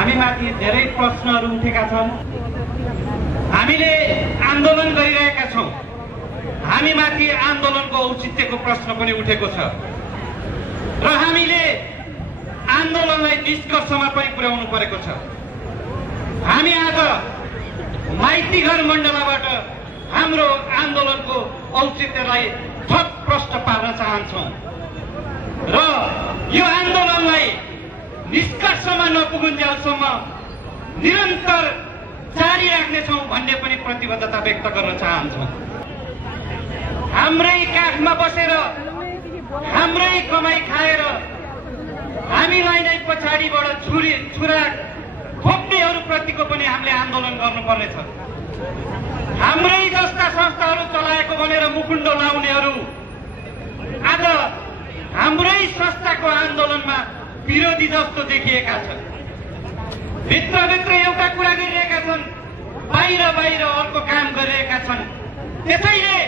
हामीमाथि धेरै प्रश्नहरू उठेका छन्। हामीले आन्दोलन गरिरहेका छौँ। हामीमाथि आन्दोलनको औचित्यको प्रश्न पनि उठेको छ र हामीले आन्दोलनलाई निष्कर्षमा पनि पुर्याउनु परेको छ। हामी आज माइतीघर मण्डलाबाट हाम्रो आन्दोलनको औचित्यलाई थप प्रश्न पार्न चाहन्छौँ र यो आन्दोलनलाई निष्कर्षमा नपुगुन्जेलसम्म निरन्तर जारी राख्नेछौँ भन्ने पनि प्रतिबद्धता व्यक्त गर्न चाहन्छौँ। हाम्रै काखमा बसेर हाम्रै कमाई खाएर हामीलाई नै पछाडिबाट छुरा खोप्नेहरूप्रतिको पनि हामीले आन्दोलन गर्नुपर्नेछ। हाम्रै जस्ता संस्थाहरू चलाएको भनेर मुकुण्डो लाउनेहरू आज हाम्रै संस्थाको आन्दोलनमा विरोधी जस्तो देखिएका छन्। भित्रभित्र एउटा कुरा गरिरहेका छन्, बाहिर बाहिर अर्को काम गरिरहेका छन्। त्यसैले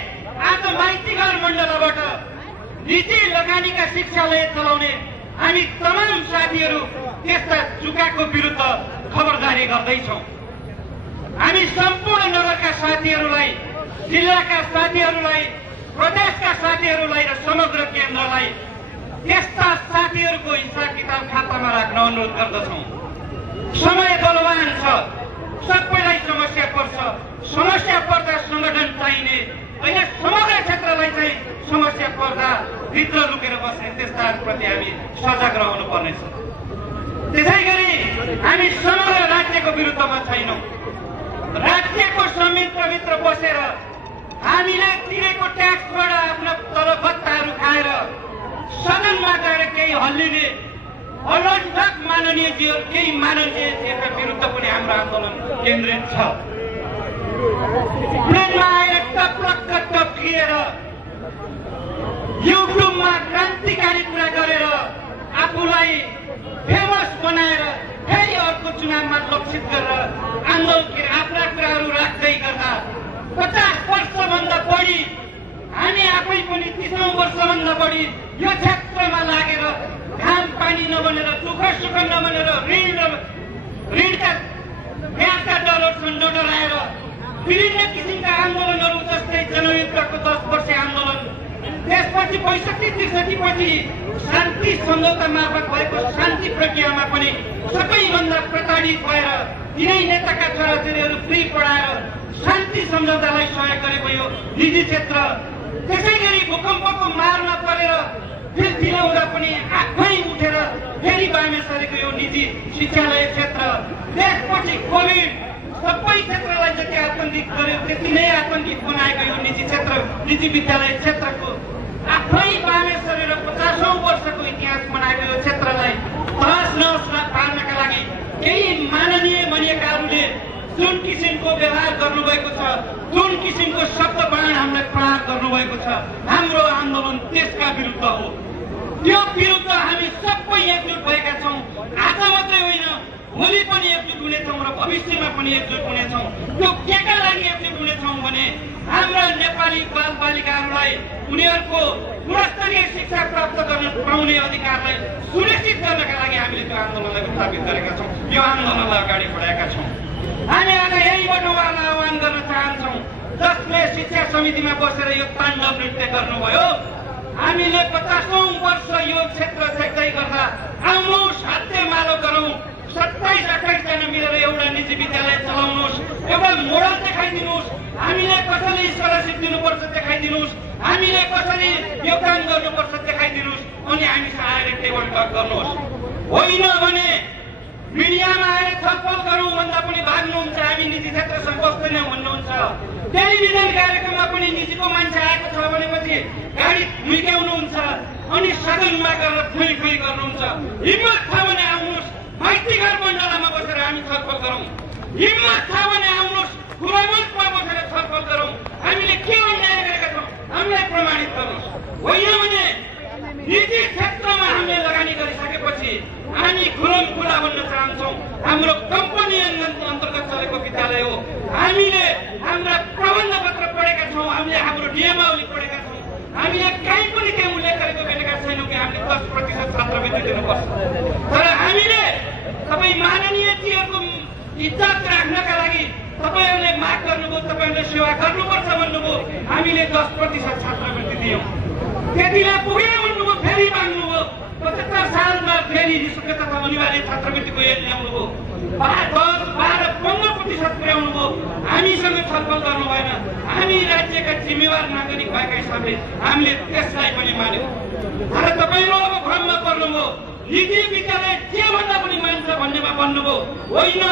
आज माइतीघर मण्डलबाट निजी लगानीका शिक्षालय चलाउने हामी तमाम साथीहरू त्यस्ता चुकाको विरुद्ध खबरदारी गर्दैछौँ। हामी सम्पूर्ण नगरका साथीहरूलाई, जिल्लाका साथीहरूलाई, प्रदेशका साथीहरूलाई र समग्र केन्द्रलाई त्यस्ता साथीहरूको हिसाब किताब खातामा राख्न अनुरोध गर्दछौँ। समय बलवान छ, सबैलाई समस्या पर्छ। समस्या पर्दा संगठन चाहिने होइन, समग्र क्षेत्रलाई चाहिँ समस्या पर्दा भित्र लुकेर बस्ने त्यस्ताहरूप्रति हामी सजग रहनु पर्नेछ। त्यसै गरी हामी समग्र राज्यको विरुद्धमा छैनौँ। राज्यको संयन्त्रभित्र बसेर हामीले तिरेको ट्याक्सबाट आफ्ना तलब भत्ताहरू खाएर सदनमा गएर केही हल्लिने अलटक माननीयजीहरू, केही माननीयजीहरूका विरुद्ध पनि हाम्रो आन्दोलन केन्द्रित छ। प्लेनमा आएर टप्किएर युट्युबमा क्रान्तिकारी कुरा गरेर आफूलाई फेमस बनाएर फेरि अर्को चुनावमा लक्षित गरेर आन्दोलन आफ्ना कुराहरू राख्दै गर्दा 50 वर्षभन्दा बढी हामी आफै पनि 30औं वर्षभन्दा बढी यो क्षेत्रमा लागेर घाम पानी नबनेर दुःख सुख नबनेर ऋणका ब्याजका डलरसँग नडराएर विभिन्न किसिमका आन्दोलनहरू जस्तै जनयुद्धको 10 वर्षे आन्दोलन, त्यसपछि 65-63 पछि शान्ति सम्झौता मार्फत भएको शान्ति प्रक्रियामा पनि सबैभन्दा प्रताडित भएर तिनै नेताका छोराछोरीहरू फ्री पढाएर शान्ति सम्झौतालाई सहयोग गरेको यो निजी क्षेत्र। त्यसै गरी भूकम्पको मारमा परेर फेरि दिलाउँदा पनि आफै उठेर फेरि बामे सरेको यो निजी शिक्षालय क्षेत्र। त्यसपछि कोभिड सबै क्षेत्रलाई जति आतंकित गर्यो त्यति नै आतंकित बनाएको यो निजी क्षेत्र, निजी विद्यालय क्षेत्रको आफै बामे सरेर 50औं वर्षको इतिहास बनाएको यो क्षेत्रलाई तहस-नहस पार्नका लागि केही माननीय मानिएकाहरूले जुन किसिमको व्यवहार गर्नुभएको छ, जुन किसिमको शब्द बाण हामीलाई प्रहार गर्नुभएको छ, हाम्रो आन्दोलन त्यसका विरुद्ध हो। त्यो विरुद्ध हामी सबै एकजुट भएका छौँ। आज मात्रै होइन, भोलि पनि एकजुट हुनेछौँ र भविष्यमा पनि एकजुट हुनेछौँ। त्यो केका लागि एकजुट हुनेछौँ भने हाम्रा नेपाली बालबालिकाहरूलाई उनीहरूको गुणस्तरीय शिक्षा प्राप्त गर्न पाउने अधिकारलाई सुनिश्चित गर्नका लागि हामीले त्यो आन्दोलनलाई स्थापित गरेका छौँ, यो आन्दोलनलाई अगाडि बढाएका छौँ। हामी आज यहीबाट उहाँलाई आह्वान गर्न चाहन्छौँ जसले शिक्षा समितिमा बसेर यो ताण्डव नृत्य गर्नुभयो। हामीले 50औं वर्ष यो क्षेत्र छेक्दै गर्दा आउनुहोस् हातेमालो गरौँ, 27-28 जना मिलेर एउटा निजी विद्यालय चलाउनुहोस्, एउटा मोडल देखाइदिनुहोस्, हामीले कसरी स्कलरसिप दिनुपर्छ देखाइदिनुहोस्, हामीले कसरी योगदान गर्नुपर्छ देखाइदिनुहोस्, अनि हामीसँग आएर टेबल टक गर्नुहोस्। होइन भने मिडियामा आएर छलफल गरौँ भन्दा पनि भाग्नुहुन्छ, हामी निजी क्षेत्रसँग बस्दैनौँ भन्नुहुन्छ। टेलिभिजन कार्यक्रममा पनि निजीको मान्छे आएको छ भनेपछि गाडी मुइक्याउनुहुन्छ अनि सदनमा गएर खुइ गर्नुहुन्छ। हिम्मत छ भने आउनुहोस्, माइतीघर मण्डलमा बसेर हामी छलफल गरौँ। हिम्मत छ भने आउनुहोस्, खुलामञ्चमा बसेर छलफल गरौँ। हामीले के अन्याय गरेका छौँ हामीलाई प्रमाणित गर्नुहोस्। होइन भने निजी क्षेत्रमा हामीले लगानी गरिसकेपछि हामी खुला भन्न चाहन्छौँ, हाम्रो कम्पनी अन्तर्गत चलेको विद्यालय हो। हामीले हाम्रा प्रबन्ध पत्र पढेका छौँ, हामीले हाम्रो नियमावली पढेका छौँ, हामीले कहीँ पनि केही उल्लेख गरेको भेटेका छैनौँ कि हामीले 10% छात्रवृत्ति दिनुपर्छ। तर हामीले तपाईँ माननीय इज्जत राख्नका लागि तपाईहरुले माग गर्नुभयो, तपाईहरुले सेवा गर्नुपर्छ भन्नुभयो। हामीले 10% छात्रवृत्ति दियौं, त्यतिले पुगेन भन्नुभयो, फेरि माग्नुभयो। 75 सालमा फेरि निशुल्क तथा अनिवार्य छात्रवृत्तिको ऐन ल्याउनुभयो, 12-15% पुर्याउनु भयो। हामीसँग छलफल गर्नु भएन। हामी राज्यका जिम्मेवार नागरिक भएका हिसाबले हामीले त्यसलाई पनि मान्यौं। तर तपाईहरु अब भ्रममा पर्नुभयो, निजी विद्यालय के भन्दा पनि मान्छ भन्नेमा बन्नुभयो। होइन,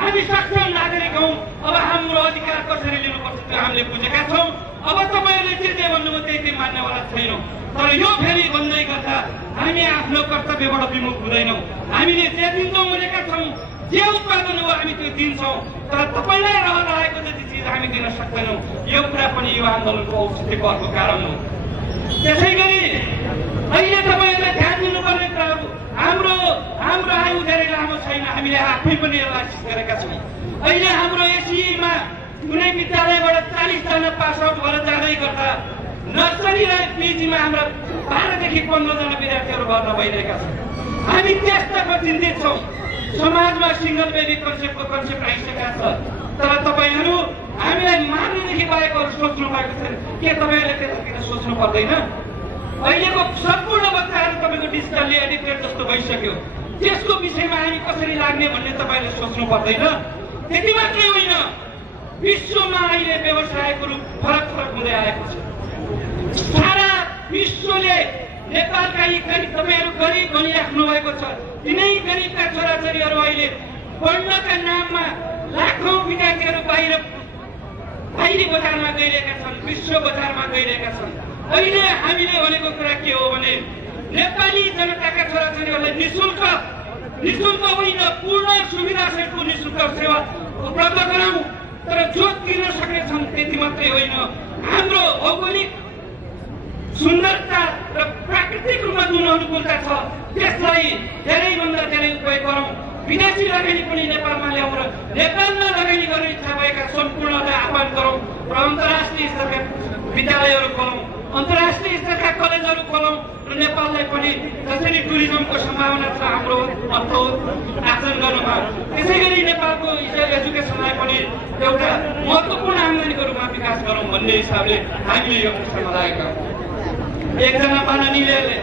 हामी सक्षम नागरिक हौं, अब हाम्रो अधिकार कसरी लिनुपर्छ त्यो हामीले बुझेका छौं। अब तपाईहरुले जे भन्नुभयो त्यही मान्नेवाला छैनौं। तर यो फेरि भन्दै गर्दा हामी आफ्नो कर्तव्यबाट विमुख हुँदैनौं। हामीले जे दिन्छौं भनेका छौं, जे उत्पादन हो हामी त्यो दिन्छौं। तर तपाईलाई रहन आएको जति चिज हामी दिन सक्दैनौं। यो कुरा पनि यो आन्दोलनको औचित्यको अर्को कारण हो। त्यसैगरी अहिले तपाईहरुले ध्यान दिनुपर्ने कुराहरू, हाम्रो आयु धेरै लामो छैन। हामीले आफै पनि यसलाई गरेका छौं। अहिले हाम्रो एसीमा कुनै विद्यालयबाट 40 जना पास आउट भएर जाँदै गर्दा नर्सरी र पिजीमा हाम्रा 12 देखि 15 जना विद्यार्थीहरू भर्ना भइरहेका छन्। हामी त्यसतर्फ चिन्तित छौं। समाजमा सिंगल बेबी कन्सेप्ट आइसकेका छ। तर तपाईहरु हामीलाई मार्नेदेखि बाहेक अरू सोच्नु भएको छैन। के तपाईहरुले त्यसरी सोच्नु पर्दैन? अहिलेको सम्पूर्ण बच्चाहरू तपाईको डिजिटली एडिक्टेड जस्तो भइसक्यो। त्यसको विषयमा हामी कसरी लाग्ने भन्ने तपाईले सोच्नु पर्दैन। त्यति मात्रै होइन, विश्वमा अहिले व्यवसायको रूप फरक हुँदै आएको छ। सारा विश्वले नेपालका यी तपाईहरु गरिब भनिराख्नु भएको छ। तिनै गरिबका छोराछोरीहरू अहिले पढ्नका नाममा लाखौं विद्यार्थीहरू बाहिरी बजारमा गइरहेका छन्, विश्व बजारमा गइरहेका छन्। अहिले हामीले भनेको कुरा के हो भने नेपाली जनताका छोराछोरीहरूलाई निशुल्क होइन, पूर्ण सुविधासहितको निशुल्क सेवा उपलब्ध गराउँ। तर जो दिन सकेछन् त्यति मात्रै होइन, हाम्रो भौगोलिक सुन्दरता र प्राकृतिक रूपमा जुन अनुकूलता छ त्यसलाई धेरैभन्दा धेरै उपयोग गरौँ। विदेशी लगानी पनि नेपालमा ल्याउँ र नेपालमा लगानी गर्ने इच्छा भएका सम्पूर्णलाई आह्वान गरौँ र अन्तर्राष्ट्रिय स्तरका विद्यालयहरू खोलौँ, अन्तर्राष्ट्रिय स्तरका कलेजहरू खोलौँ र नेपाललाई पनि जसरी टुरिज्मको सम्भावना छ हाम्रो आर्जन गर्नुमा, त्यसैगरी नेपालको एजुकेसनलाई पनि एउटा महत्त्वपूर्ण आम्दानीको रूपमा विकास गरौँ भन्ने हिसाबले हामीले यो पुस्तकमा लागेका हौँ। एकजना माननीयले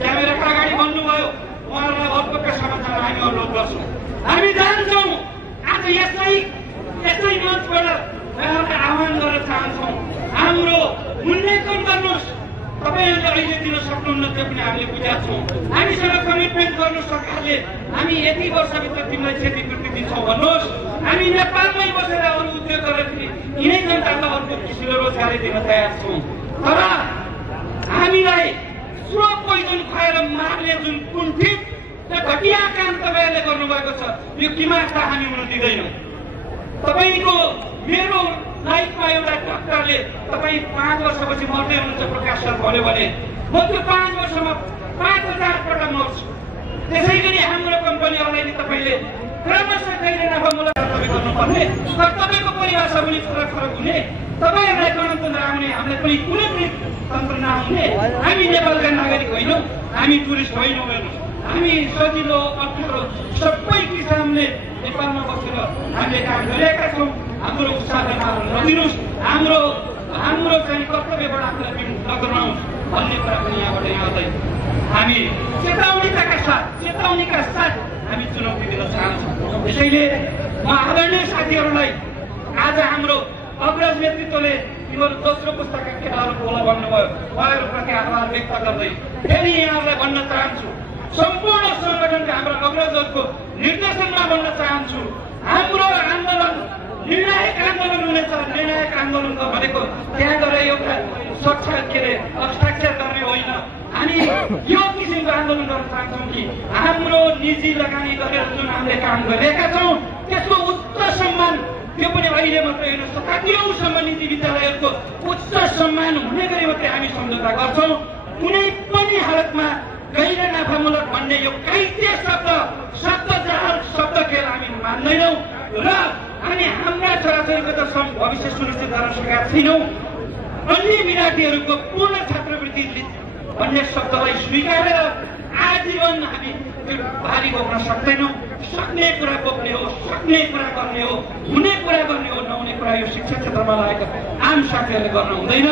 क्यामेराका अगाडि भन्नुभयो, उहाँहरूलाई अर्को समाचार हामी अनुरोध गर्छौँ। हामी जान्छौँ आज यसै मञ्चबाट उहाँहरूलाई आह्वान गर्न चाहन्छौँ, हाम्रो मूल्याङ्कन गर्नुहोस्। तपाईहरुले अहिले दिन सक्नुहुन्न त्यो पनि हामीले बुझेका छौँ। हामीसँग कमिटमेन्ट गर्नु सरकारले, हामी यति वर्षभित्र तिमीलाई क्षतिपूर्ति दिन्छौँ भन्नुहोस्। हामी नेपालमै बसेर अरू उद्योग गरेर यिनै जनतालाई अर्को किसिमले रोजगारी दिन तयार छौँ। तर हामीलाई स्लो पोइजन खुवाएर मार्ने जुन कुण्ठित र घटिया काम तपाईहरुले गर्नुभएको छ, यो किमार्थ हामी हुन दिँदैनौँ। तपाईको मेरो लाइफमा एउटा डाक्टरले तपाईँ 5 वर्षपछि मर्दै हुनुहुन्छ प्रकाश सर भन्यो भने म त्यो 5 वर्षमा 5000 पटक मर्छु। त्यसैगरी हाम्रो कम्पनीहरूलाई नि तपाईँले क्रमशः कहिले नाफामूलक कर्तव्य गर्नुपर्ने, तर तपाईँको परिभाषा पनि फरक हुने, तपाईँहरूलाई गणतन्त्र आउने, हामीलाई पनि कुनै पनि तन्त्र नहुने। हामी नेपालका नागरिक होइनौँ, हामी टुरिस्ट होइनौँ। हामी सजिलो अप्ठ्यारो सबै किसिमले नेपालमा बसेर हामीले काम गरिरहेका छौँ। हाम्रो उत्साहलाई नदिनुहोस्, हाम्रो चाहिँ कर्तव्यबाट आफूलाई विमुख नगराउनुहोस् भन्ने कुरा पनि यहाँबाट आउँदै हामी चेतावनीका साथ हामी चुनौती दिन चाहन्छौँ। त्यसैले म आदरणीय साथीहरूलाई आज हाम्रो अग्रज नेतृत्वले तिमीहरू दोस्रो पुस्ताका केटाहरू बोला भन्नुभयो, उहाँहरूप्रति आभार व्यक्त गर्दै फेरि यहाँहरूलाई भन्न चाहन्छु, सम्पूर्ण संगठनका हाम्रा अग्रजहरूको निर्देशनमा भन्न चाहन्छु, हाम्रो आन्दोलन निर्णायक आन्दोलन हुनेछ। निर्णायक आन्दोलन भनेको त्यहाँ गएर एउटा हस्ताक्षर गर्ने होइन। हामी यो किसिमको आन्दोलन गर्न चाहन्छौँ कि हाम्रो निजी लगानी गरेर जुन हामीले काम गरिरहेका छौँ त्यसको उच्च सम्मान, त्यो पनि अहिले मात्रै होइन, शताब्दीौँसम्म निजी विद्यालयहरूको उच्च सम्मान हुने गरी मात्रै हामी सम्झौता गर्छौँ। कुनै पनि हालतमा गैर नाफामूलक भन्ने यो काइते शब्द जहाल शब्द खेल हामी मान्दैनौँ र हामी हाम्रा छोराछोरीको त भविष्य सुनिश्चित गर्न सकेका छैनौँ। अन्य विद्यार्थीहरूको पूर्ण छात्रवृत्ति भन्ने शब्दलाई स्वीकारेर आजीवन हामी त्यो भारी बोक्न सक्दैनौँ। सक्ने कुरा बोक्ने हो, सक्ने कुरा गर्ने हो, हुने कुरा गर्ने हो, नहुने कुरा यो शिक्षा क्षेत्रमा लागेका आम साथीहरूले गर्न हुँदैन।